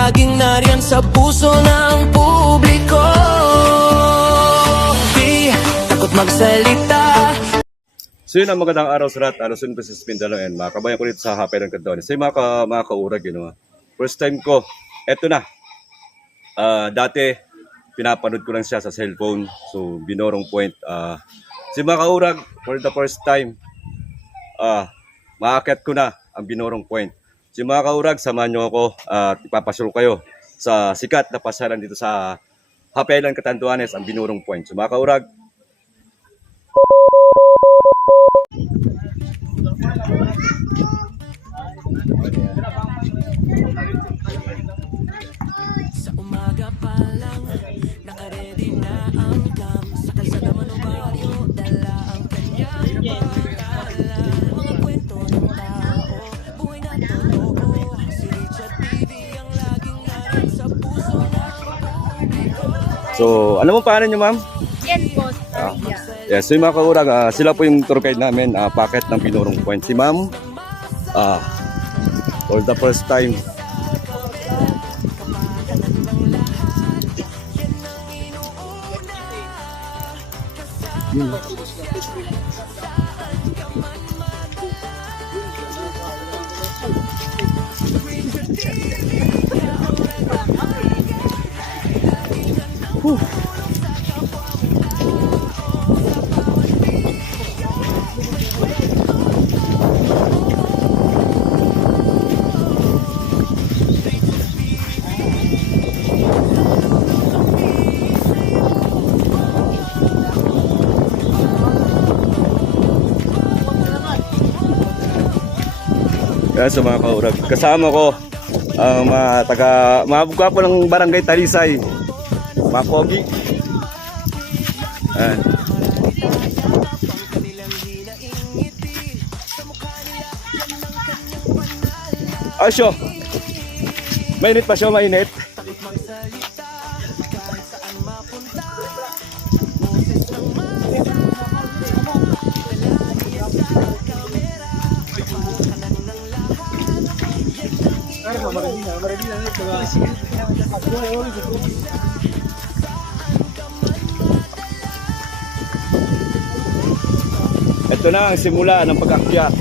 laging nariyan sa puso ng publiko. Di takot magsalita. So yun ang magandang araw sa lahat. Alusun po sa Spindalo and mga kabayan ko dito sa Happy ng Cantones. So yung mga kaurag, yun, first time ko, eto na. Dati, pinapanood ko lang siya sa cellphone. So, Binorong Point. So mga kaurag, for the first time, maakyat ko na ang Binorong Point. So mga kaurag, samahan nyo ako at ipapasyal kayo sa sikat na pasyalan dito sa Happy ng Catanduanes, ang Binorong Point. So mga kaurag, Sa umaga pa lang, nakaredy na ang cam. Sa kalsada man o baryo, dala ang kanyang pagkala. Mga kwento ng tao, buhay na totoo. Si Richard TV ang laging naran sa puso ng publiko. so ano mo pangalan nyo, ma'am? Yan po, Maria. Yes, so yung mga kaurag, sila po yung tour guide namin, packet ng Binorong Point. Si ma'am, for the first time. Yan, so mga kaurag, kasama ko ang mga bugwapo ng Barangay Talisay, mga pogi. Yan. Asyo, mainit pa siya, mainit. Ito na ang simula ng pag-akyat.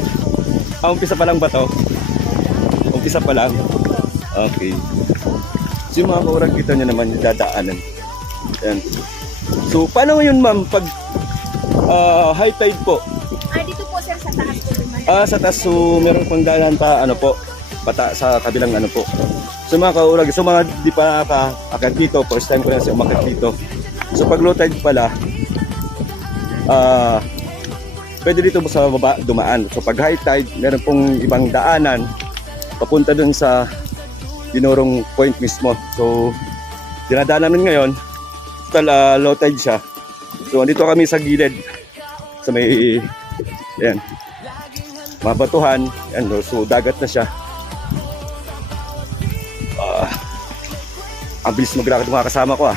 Umpisa pa lang ba to? Umpisa pa lang. Okay. So yung mga kaurag, kita nyo naman yung dadaanan. Yan. So paano yun, ma'am, pag high tide po? Dito po sir sa taas po. Sa taas, so meron pang daanan pa, ano po, pata sa kabilang ano po. So mga kaurag, so mga di pa nakaakyat dito, first time ko na siya umakyat dito. So pag low tide pala, pwede dito sa baba dumaan. So pag high tide, meron pong ibang daanan papunta dun sa Binorong Point mismo. So dinadaan namin ngayon, total low tide siya. So andito kami sa gilid, sa may yan, mga batuhan, yan, so dagat na siya. Ang bilis maglakad ng mga kasama ko .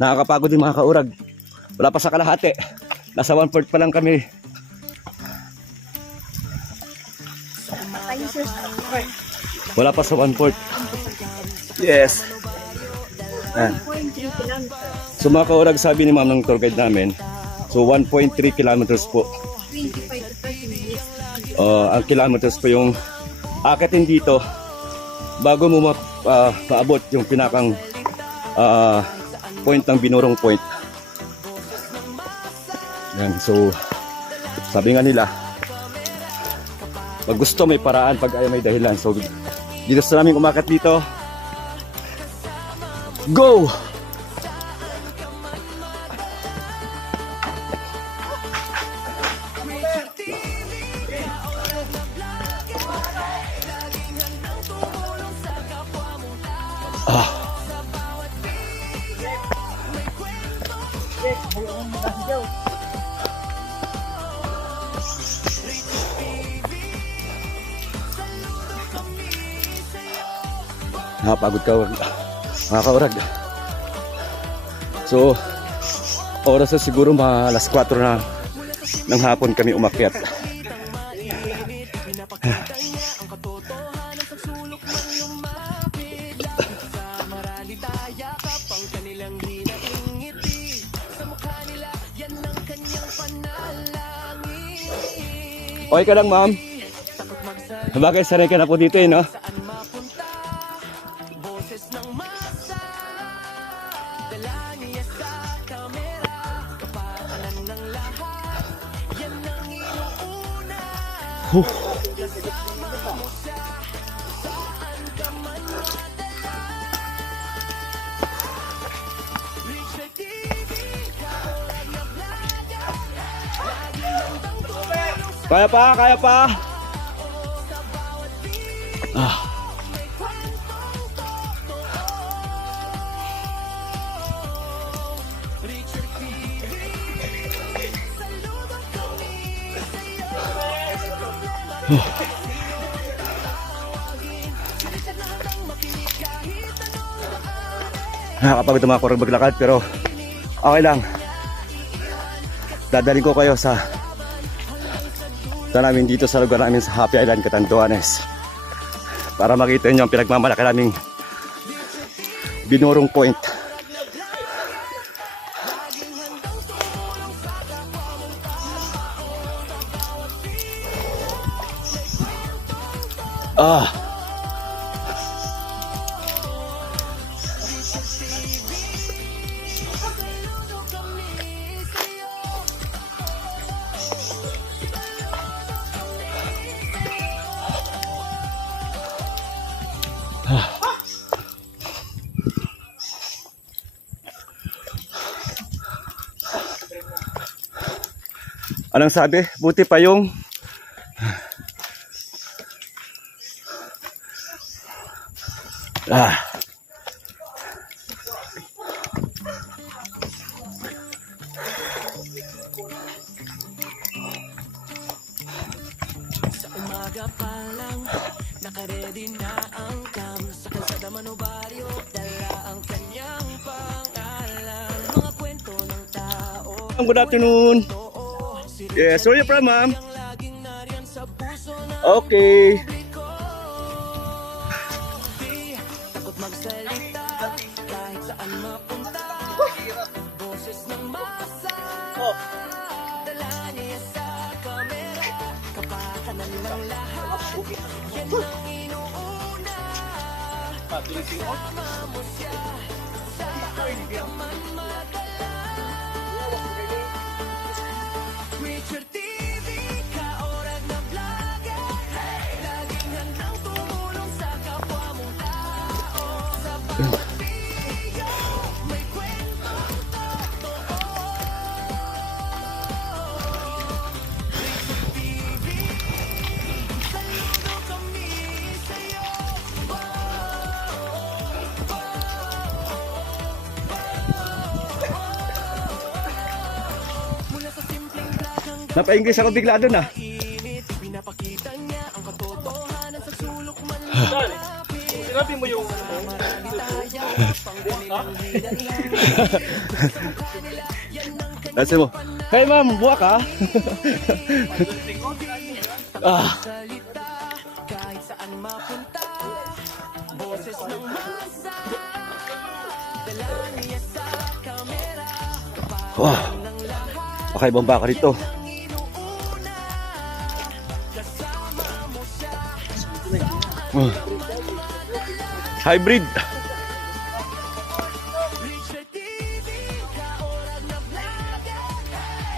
Nakakapagod din mga kaurag. Wala pa sa kalahati. Nasa 1/4 pa lang kami. Wala pa sa 1/4. Yes. So mga kaurag, sabi ni ma'am ng tour guide namin, so 1.3 kilometers po. 25 to 30 minutes. Ang kilometers po yung akitin dito bago mo maabot yung pinakang point ng Binorong Point. Yan, so sabi nga nila, pag gusto may paraan, pag ayaw may dahilan. So dito sa namin umakyat dito, go! Nakapagod ka, mga kaurag. So, oras na siguro mga alas 4 na ng hapon kami umakyat. Okay ka lang, ma'am? Bagay, sanay ka na po dito eh, no? Kaya pa, kaya pa. Ah. Nakakapagod mga kurang maglakad pero okay lang. Dadalhin ko kayo sa namin dito sa lugar namin sa Happy Island, Catanduanes, para makita nyo ang pinagmamalaki naming Binurong Point. Anong sabi? Buti pa yung Sa umaga pa lang, nakaredy na ang cam. Sa kalsada man o baryo, dala ang kanyang pangalan. Mga kwento ng tao. Good afternoon. Yes, where are you from, ma'am? Okay. Takot magsalita, kahit saan mapunta. Boses ng masa, dala niya sa kamera. Kapakanan ng lahat, yan ang inuuna. Kasama mo siya, saan ka man madala. Richard TV, kaorag na vlogger. Laging handang tumulong sa kapwa mong tao. Sa bawat video, may kwentong totoo. Richard TV, saludo kami sa'yo. Mula sa simpleng vlog hanggang Napa-English ako bigla doon ah. init, pinapakita niya ang katotohanan sa sulok man lapit. Sinabi mo yung Marami tayo, pang kanilang hilahin. Yan ang Kasi mo, hey ma'am, buwa ka? salita, kahit saan mapunta. Boses ng masa, dala niya sa kamera. Wow. Okay, bomba ka rito. Hybrid. Richard TV, kaorag na vlogger.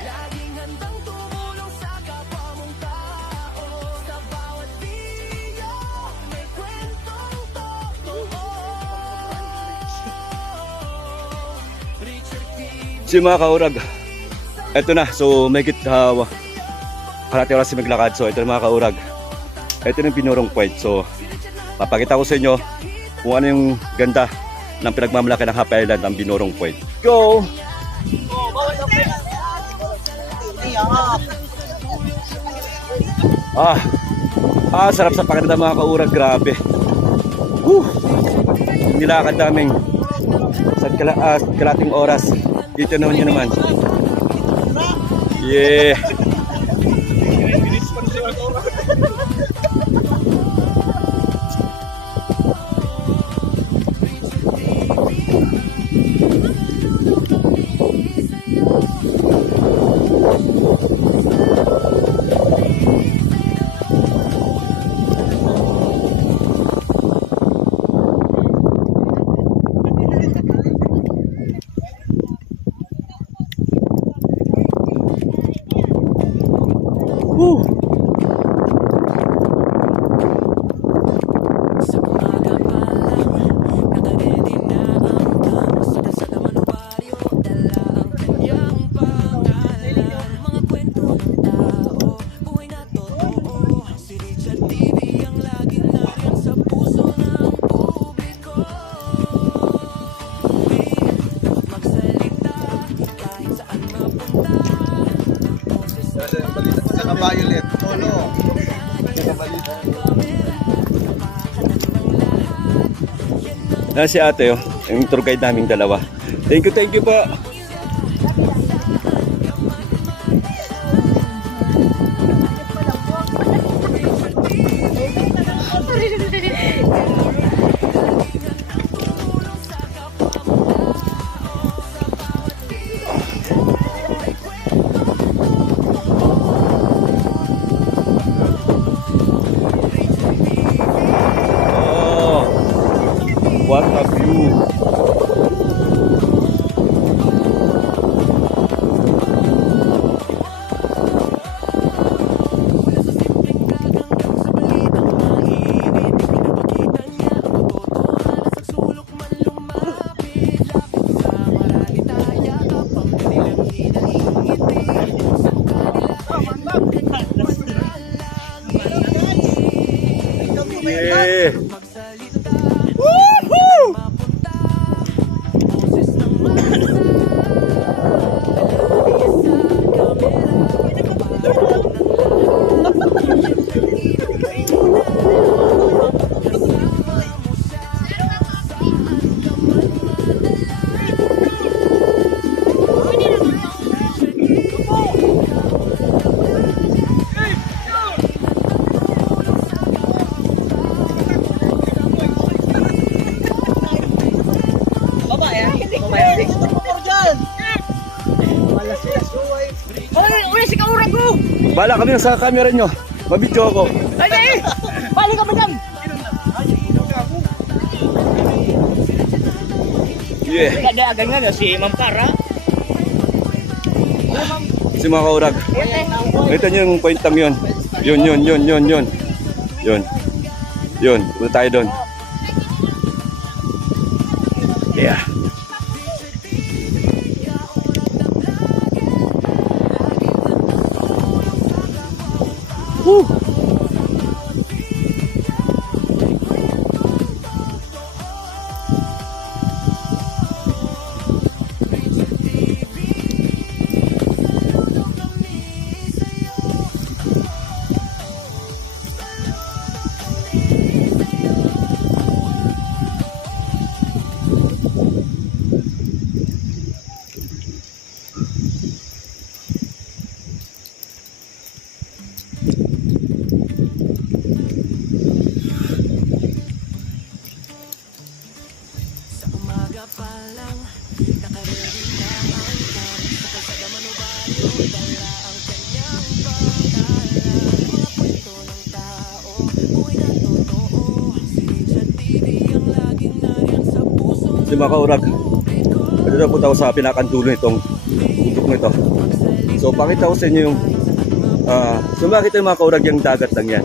Laging handang tumulong sa kapwa mong tao. Sa bawat video, may kwentong totoo. Richard TV. Si mga kaurag, eto na, so may kalahati oras si maglakad. So ito na mga kaurag, ito na yung Binurong Point. So papakita ko sa inyo kung ano yung ganda ng pinagmamalaki ng Happy Island, ang Binurong Point. Go! Sarap sa pakita mga kaurag, grabe. Whew! Nilakad namin sa kalating oras. Dito naman yun naman. Yeah! Whew! Sa umaga pa lang, nakaredy na ang kam. Sa kalsada man o baryo, dala ang kanyang pangalan. Mga kwento ng tao, buhay na totoo. Si Richard TV ang laging nariyan sa puso ng publiko. Magsalita, kahit saan mapunta. Saka Violet, Tolo. Na si ate oh, yung tour guide naming dalawa. Thank you po. Oh, what a view. Yeah. Bala kami sa camera nyo. Mabidyo ako. Ay! Balik ka ba dyan? Yeah. Ada agak nga si Ma'am Cara. Si mga kaurag. Ito nyo yung pointang yun. Yun. Yun. Punta tayo doon. Yeah. Woo! Sa umaga pa lang, nakaredy na ang kam. Sa kalsada man o baryo, dala ang kanyang pangalan. Mga kwento ng tao, buhay na totoo. Si Richard TV ang laging nariyan sa puso Si mga kaurag. Pwede na punta ako sa pinakandulo nitong bundok nito. So pakita ko sa inyo yung so makita yung mga kaurag yung dagat lang yan.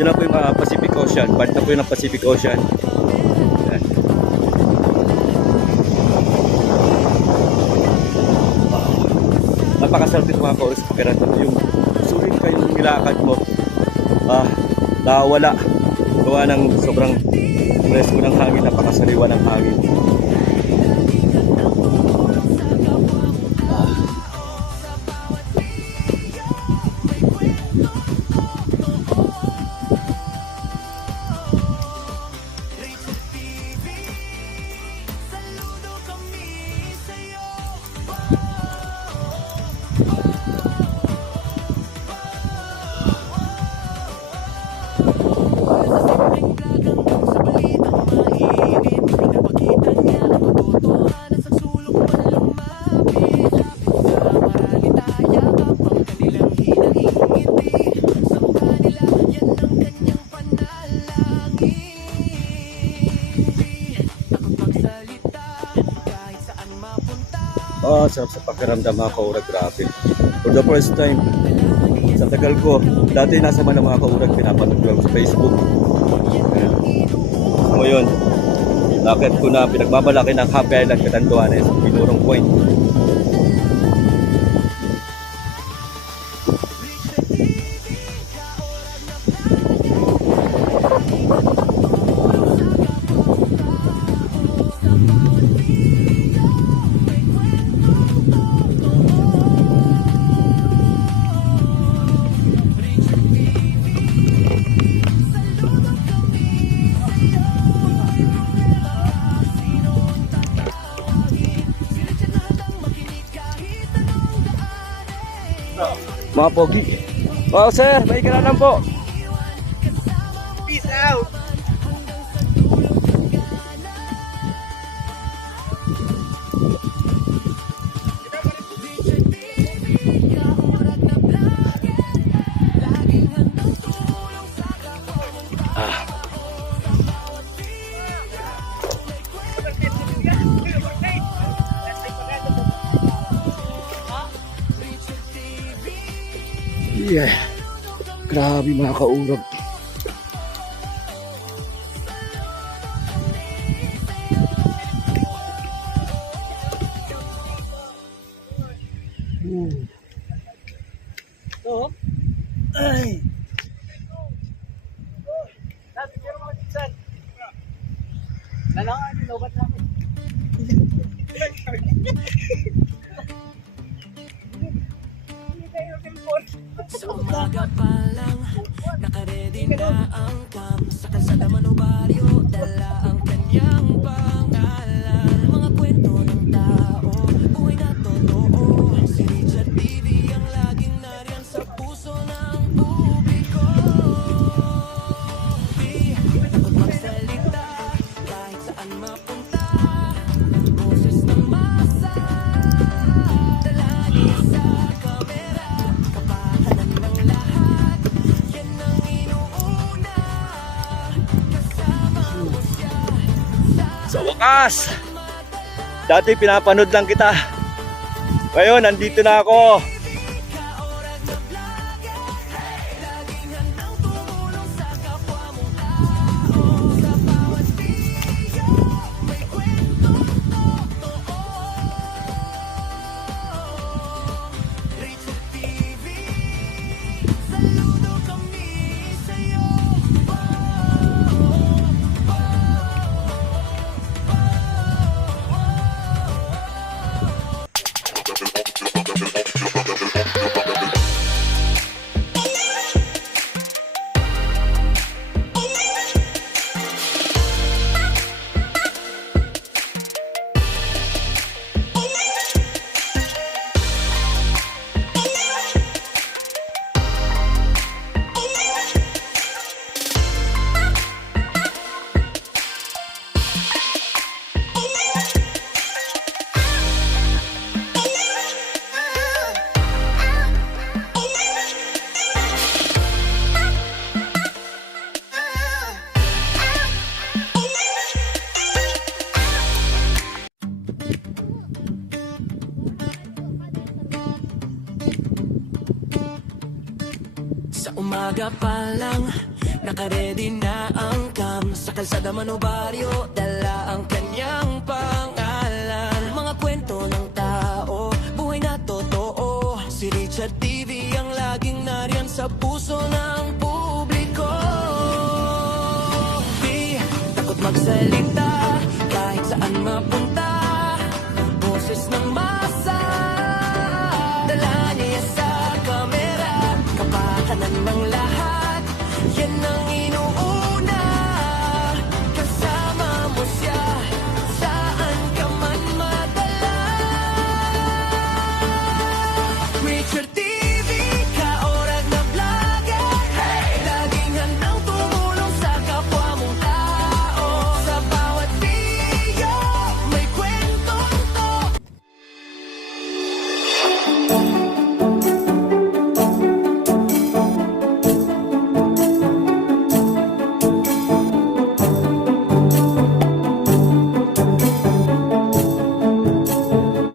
Yun na po yung Pacific Ocean. Part na po yun ng Pacific Ocean. Yan. Napakasarap mga kaurag sa pakiramdam. Yung sulit ka yung nilakad mo. Nawala. Gawa ng sobrang presko ng hangin. Napakasariwa ng hangin. masarap sa pakiramdam mga kaurag, grabe. For the first time, sa tagal ko, dati nasa man ang mga kaurag, pinapanood ko lang sa Facebook. Ayan. Ngayon, nakit ko na pinagmamalaki ng Happy Island Catanduanes, Binurong Point. Mga pogi. Oh sir, may kailangan po. Peace out! Yeah. Grabe mga kaurag. Sa umaga pa lang, nakaredy na ang cam. Sa kalsada man o baryo, dala ang kanyang pangalan. Mga kwento ng tao, buhay na totoo. Si Richard TV ang laging nariyan sa puso ng publiko. Di takot magsalita, kahit saan mapunta. Boses ng masa, dalagi sa kamera. Kapakanan ng lahat, yan ang inuuna. Kasama mo siya Sa wakas! Dati pinapanood lang kita. Ngayon, nandito na ako. kaorag na vlogger. Laging handang tumulong sa kapwa mong tao. Sa bawat video, may kwentong totoo. Richard TV, saludo kami sa'yo. Sa umaga pa lang, nakaredy na ang cam. Sa kalsada man o baryo, dala ang kanyang pangalan. Mga kwento ng tao, buhay na totoo. Si Richard TV ang laging nariyan sa puso ng publiko. Di takot magsalita, kahit saan mapunta. Boses ng masa,